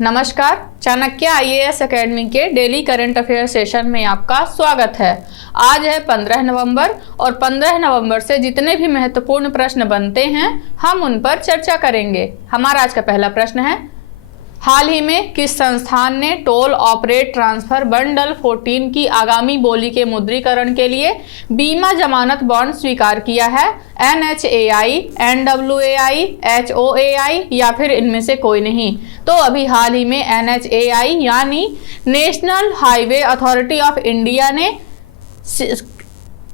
नमस्कार, Chanakya IAS academy के daily current affair session में आपका स्वागत है। आज है 15 नवंबर और 15 नवंबर से जितने भी महत्वपूर्ण प्रश्न बनते हैं हम उन पर चर्चा करेंगे। हमारा आज का पहला प्रश्न है, हाल ही में किस संस्थान ने टोल ऑपरेट ट्रांसफर बंडल 14 की आगामी बोली के मुद्रीकरण के लिए बीमा जमानत बॉन्ड स्वीकार किया है? NHAI, NWAI, HOAI या फिर इनमें से कोई नहीं? तो अभी हाल ही में NHAI यानी national highway authority of India ने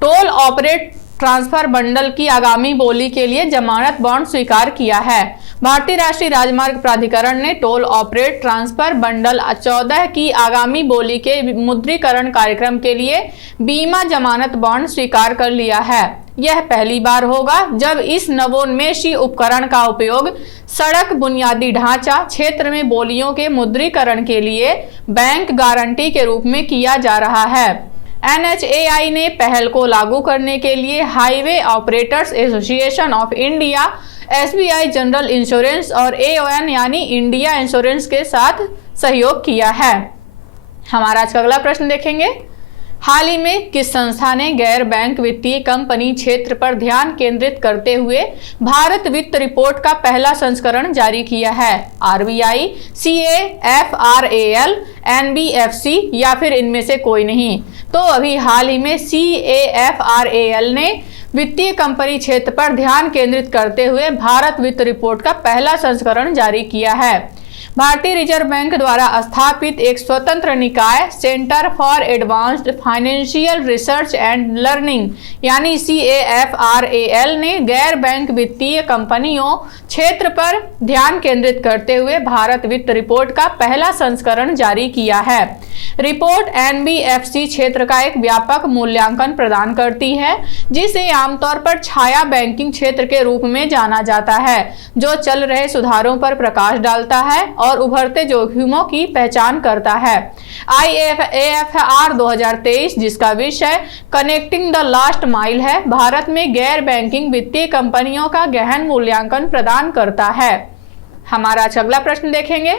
टोल ऑपरेट ट्रांसफर बंडल की आगामी बोली के लिए जमानत बॉन्ड स्वीकार किया है। भारतीय राष्ट्रीय राजमार्ग प्राधिकरण ने टोल ऑपरेट ट्रांसफर बंडल 14 की आगामी बोली के मुद्रीकरण कार्यक्रम के लिए बीमा जमानत बॉन्ड स्वीकार कर लिया है। यह पहली बार होगा जब इस नवोन्मेषी उपकरण का उपयोग सड़क बुनियादी ढांचा क्षेत्र में बोलियों के मुद्रीकरण के लिए बैंक गारंटी के रूप में किया जा रहा है। NHAI ने पहल को लागू करने के लिए highway operators association of India, SBI general insurance और AON यानी इंडिया इंश्योरेंस के साथ सहयोग किया है। हमारा आज का अगला प्रश्न देखेंगे, हाल ही में किस संस्था ने गैर बैंक वित्तीय कंपनी क्षेत्र पर ध्यान केंद्रित करते हुए भारत वित्त रिपोर्ट का पहला संस्करण जारी किया है? RBI, CAFRAL, NBFC या फिर इनमें से कोई नहीं? तो अभी हाल ही में CAFRAL ने वित्तीय कंपनी क्षेत्र पर ध्यान केंद्रित करते हुए भारत वित्त रिपोर्ट का पहला संस्करण जारी किया है। भारतीय रिजर्व बैंक द्वारा स्थापित एक स्वतंत्र निकाय centre for advanced financial research and learning यानी CAFRAL ने गैर बैंक वित्तीय कंपनियों क्षेत्र पर ध्यान केंद्रित करते हुए भारत वित्त रिपोर्ट का पहला संस्करण जारी किया है। रिपोर्ट NBFC क्षेत्र का एक व्यापक मूल्यांकन प्रदान करती है, जिसे आमतौर पर छाया बैंकिंग क्षेत्र के रूप में जाना जाता है, जो चल रहे सुधारों पर प्रकाश डालता है और उभरते जोखिमों की पहचान करता है। IFAR 2023, जिसका विषय कनेक्टिंग द लास्ट माइल है, भारत में गैर बैंकिंग वित्तीय कंपनियों का गहन मूल्यांकन प्रदान करता है। हमारा अगला प्रश्न देखेंगे,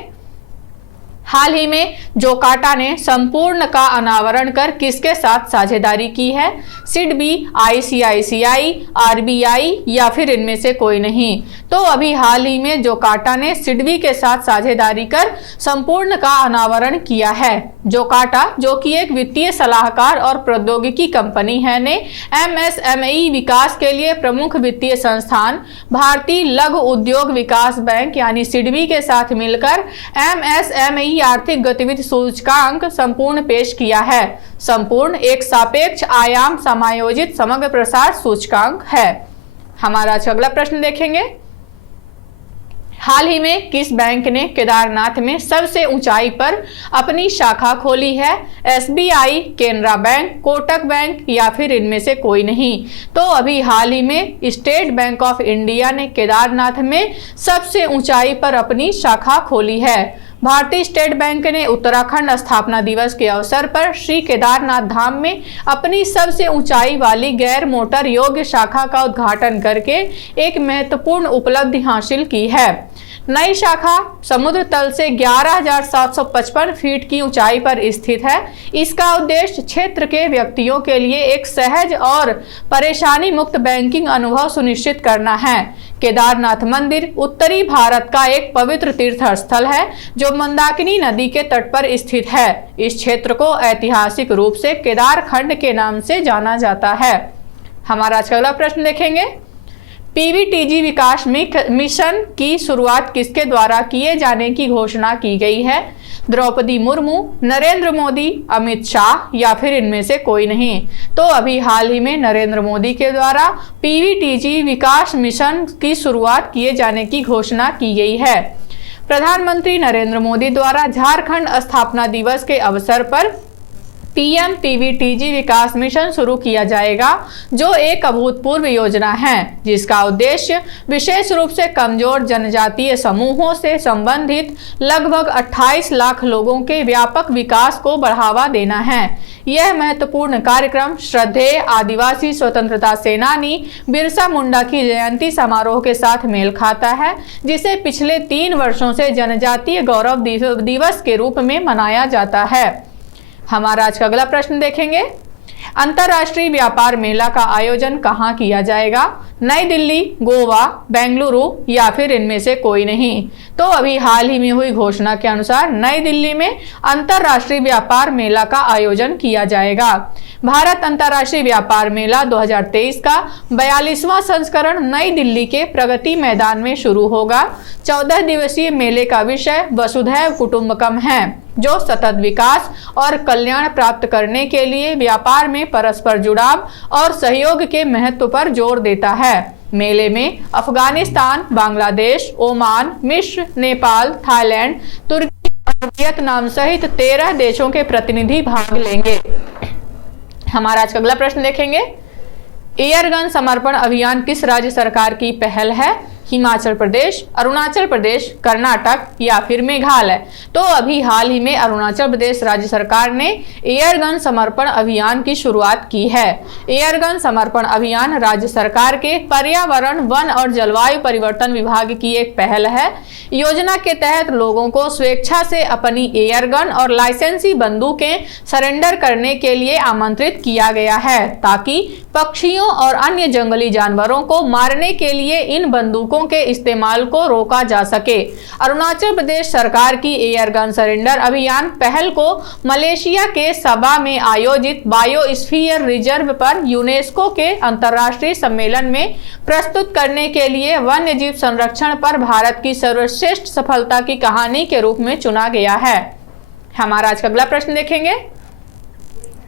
हाल ही में जोकाटा ने संपूर्ण का अनावरण कर किसके साथ साझेदारी की है? सिडबी, ICICI, RBI या फिर इनमें से कोई नहीं? तो अभी हाल ही में जोकाटा ने सिडबी के साथ साझेदारी कर संपूर्ण का अनावरण किया है। जोकाटा, जो कि एक वित्तीय सलाहकार और प्रौद्योगिकी कंपनी है, ने MSME विकास के लिए प्रमुख वित्तीय संस्थान भारतीय लघु उद्योग विकास बैंक यानी सिडबी के साथ मिलकर MSME आर्थिक गतिविधि सूचकांक संपूर्ण पेश किया है। संपूर्ण एक सापेक्ष आयाम समायोजित समग्र प्रसार सूचकांक है। हमारा अगला प्रश्न देखेंगे, हाल ही में किस बैंक ने केदारनाथ में सबसे ऊंचाई पर अपनी शाखा खोली है? SBI, Canara bank, Kotak bank या फिर इनमें से कोई नहीं? तो अभी हाल ही में स्टेट बैंक ऑफ इंडिया ने केदारनाथ में सबसे ऊंचाई पर अपनी शाखा खोली है। भारतीय स्टेट बैंक ने उत्तराखंड स्थापना दिवस के अवसर पर श्री केदारनाथ धाम में अपनी सबसे ऊंचाई वाली गैर मोटर योग्य शाखा का उद्घाटन करके एक महत्वपूर्ण उपलब्धि हासिल की है। नई शाखा समुद्र तल से 11,755 फीट की ऊंचाई पर स्थित है। इसका उद्देश्य क्षेत्र के व्यक्तियों के लिए एक सहज और परेशानी मुक्त बैंकिंग अनुभव सुनिश्चित करना है। केदारनाथ मंदिर उत्तरी भारत का एक पवित्र तीर्थ स्थल है, जो मंदाकिनी नदी के तट पर स्थित है। इस क्षेत्र को ऐतिहासिक रूप से केदार खंड के नाम से जाना जाता है। हमारा अगला प्रश्न देखेंगे, PVTG विकास मिशन की शुरुआत किसके द्वारा किए जाने की घोषणा की गई है? द्रौपदी मुर्मू, नरेंद्र मोदी, अमित शाह या फिर इनमें से कोई नहीं? तो अभी हाल ही में नरेंद्र मोदी के द्वारा PVTG विकास मिशन की शुरुआत किए जाने की घोषणा की गई है। प्रधानमंत्री नरेंद्र मोदी द्वारा झारखंड स्थापना दिवस के अवसर पर PMPVTG विकास मिशन शुरू किया जाएगा, जो एक अभूतपूर्व योजना है जिसका उद्देश्य विशेष रूप से कमजोर जनजातीय समूहों से संबंधित लगभग 28 लाख लोगों के व्यापक विकास को बढ़ावा देना है। यह महत्वपूर्ण कार्यक्रम श्रद्धेय आदिवासी स्वतंत्रता सेनानी बिरसा मुंडा की जयंती समारोह के साथ मेल खाता है, जिसे पिछले 3 वर्षों से जनजातीय गौरव दिवस के रूप में मनाया जाता है। हमारा आज का अगला प्रश्न देखेंगे। अंतर्राष्ट्रीय व्यापार मेला का आयोजन कहाँ किया जाएगा? नई दिल्ली, गोवा, बेंगलुरु या फिर इनमें से कोई नहीं। तो अभी हाल ही में हुई घोषणा के अनुसार नई दिल्ली में अंतर्राष्ट्रीय व्यापार मेला का आयोजन किया जाएगा। भारत अंतर्राष्ट्रीय व्यापार मेला 2023 का 42वां संस्करण नई दिल्ली के प्रगति मैदान में शुरू होगा। 14 दिवसीय मेले का विषय वसुधैव कुटुंबकम है, जो सतत विकास और कल्याण प्राप्त करने के लिए व्यापार में परस्पर जुड़ाव और सहयोग के महत्व पर जोर देता है। मेले में अफगानिस्तान, बांग्लादेश, ओमान, मिस्र, नेपाल, थाईलैंड, तुर्की और वियतनाम सहित 13 देशों के प्रतिनिधि भाग लेंगे। हमारा आज का अगला प्रश्न देखेंगे। एयरगन समर्पण अभियान किस राज्य सरकार की पहल है? हिमाचल प्रदेश, अरुणाचल प्रदेश, कर्नाटक या फिर मेघालय। तो अभी हाल ही में अरुणाचल प्रदेश राज्य सरकार ने एयरगन समर्पण अभियान की शुरुआत की है। एयरगन समर्पण अभियान राज्य सरकार के पर्यावरण, वन और जलवायु परिवर्तन विभाग की एक पहल है। योजना के तहत लोगों को स्वेच्छा से अपनी एयरगन और लाइसेंसी बंदूकें सरेंडर करने के लिए आमंत्रित किया गया है, ताकि पक्षियों और अन्य जंगली जानवरों को मारने के लिए इन बंदूकों के इस्तेमाल को रोका जा सके। अरुणाचल प्रदेश सरकार की एयरगन सरेंडर अभियान पहल को मलेशिया के सबा में आयोजित बायोस्फीयर रिजर्व पर यूनेस्को के अंतर्राष्ट्रीय सम्मेलन में प्रस्तुत करने के लिए वन्यजीव संरक्षण पर भारत की सर्वश्रेष्ठ सफलता की कहानी के रूप में चुना गया है। हमारा आज का अगला प्रश्न देखेंगे।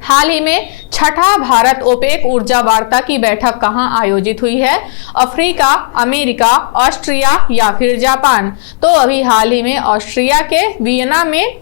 हाल ही में छठा भारत ओपेक ऊर्जा वार्ता की बैठक कहां आयोजित हुई है? अफ्रीका, अमेरिका, ऑस्ट्रिया या फिर जापान। तो अभी हाल ही में ऑस्ट्रिया के वियना में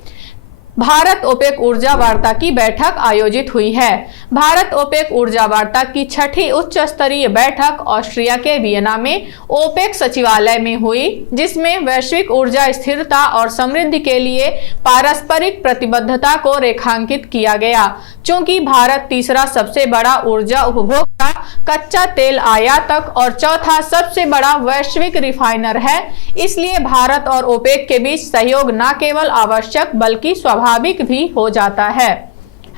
भारत ओपेक ऊर्जा वार्ता की बैठक आयोजित हुई है। भारत ओपेक ऊर्जा वार्ता की छठी उच्च स्तरीय बैठक ऑस्ट्रिया के वियना में ओपेक सचिवालय में हुई, जिसमें वैश्विक ऊर्जा स्थिरता और समृद्धि के लिए पारस्परिक प्रतिबद्धता को रेखांकित किया गया। चूंकि भारत तीसरा सबसे बड़ा ऊर्जा उपभोक्ता, कच्चा तेल आयातक और चौथा सबसे बड़ा वैश्विक रिफाइनर है, इसलिए भारत और ओपेक के बीच सहयोग न केवल आवश्यक बल्कि स्वाभाविक भी हो जाता है।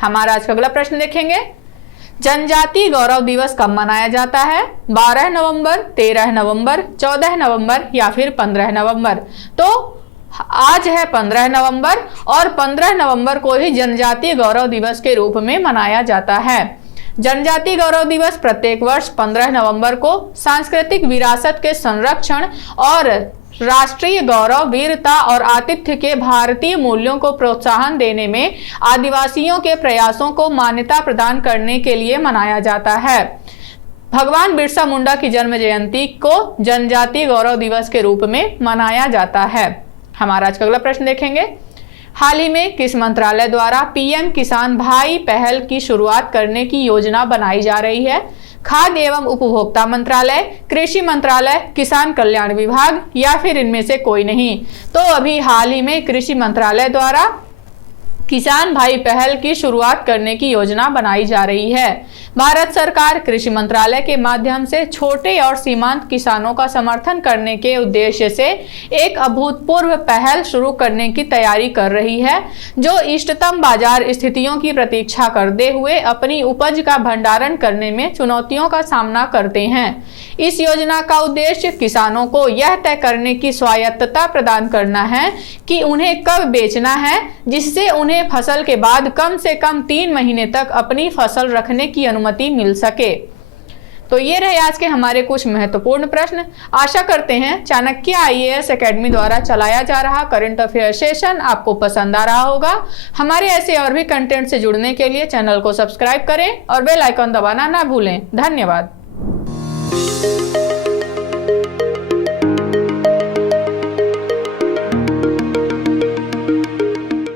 हमारा आज का अगला प्रश्न देखेंगे। जनजातीय गौरव दिवस कब मनाया जाता है? 12 नवंबर, 13 नवंबर, 14 नवंबर या फिर 15 नवंबर। तो आज है 15 नवंबर और 15 नवंबर को ही जनजातीय गौरव दिवस के रूप में मनाया जाता है। जनजातीय गौरव दिवस प्रत्येक वर्ष 15 नवंबर को सांस्कृतिक विरासत के संरक्षण और राष्ट्रीय गौरव, वीरता और आतिथ्य के भारतीय मूल्यों को प्रोत्साहन देने में आदिवासियों के प्रयासों को मान्यता प्रदान करने के लिए मनाया जाता है। भगवान बिरसा मुंडा की जन्म जयंती को जनजातीय गौरव दिवस के रूप में मनाया जाता है। हमारा आज का अगला प्रश्न देखेंगे। हाल ही में किस मंत्रालय द्वारा पीएम किसान भाई पहल की शुरुआत करने की योजना बनाई जा रही है? खाद्य एवं उपभोक्ता मंत्रालय, कृषि मंत्रालय, किसान कल्याण विभाग या फिर इनमें से कोई नहीं। तो अभी हाल ही में कृषि मंत्रालय द्वारा किसान भाई पहल की शुरुआत करने की योजना बनाई जा रही है। भारत सरकार कृषि मंत्रालय के माध्यम से छोटे और सीमांत किसानों का समर्थन करने के उद्देश्य से एक अभूतपूर्व पहल शुरू करने की तैयारी कर रही है, जो इष्टतम बाजार स्थितियों की प्रतीक्षा करते हुए अपनी उपज का भंडारण करने में चुनौतियों का सामना करते हैं। इस योजना का उद्देश्य किसानों को यह तय करने की स्वायत्तता प्रदान करना है कि उन्हें कब बेचना है, जिससे उन्हें फसल के बाद कम से कम 3 महीने तक अपनी फसल रखने की अनुमति मिल सके। तो ये रहे आज के हमारे कुछ महत्वपूर्ण प्रश्न। आशा करते हैं चाणक्य IAS एकेडमी द्वारा चलाया जा रहा करंट अफेयर सेशन आपको पसंद आ रहा होगा। हमारे ऐसे और भी कंटेंट से जुड़ने के लिए चैनल को सब्सक्राइब करें और बेल आइकन दबाना ना भूलें। धन्यवाद।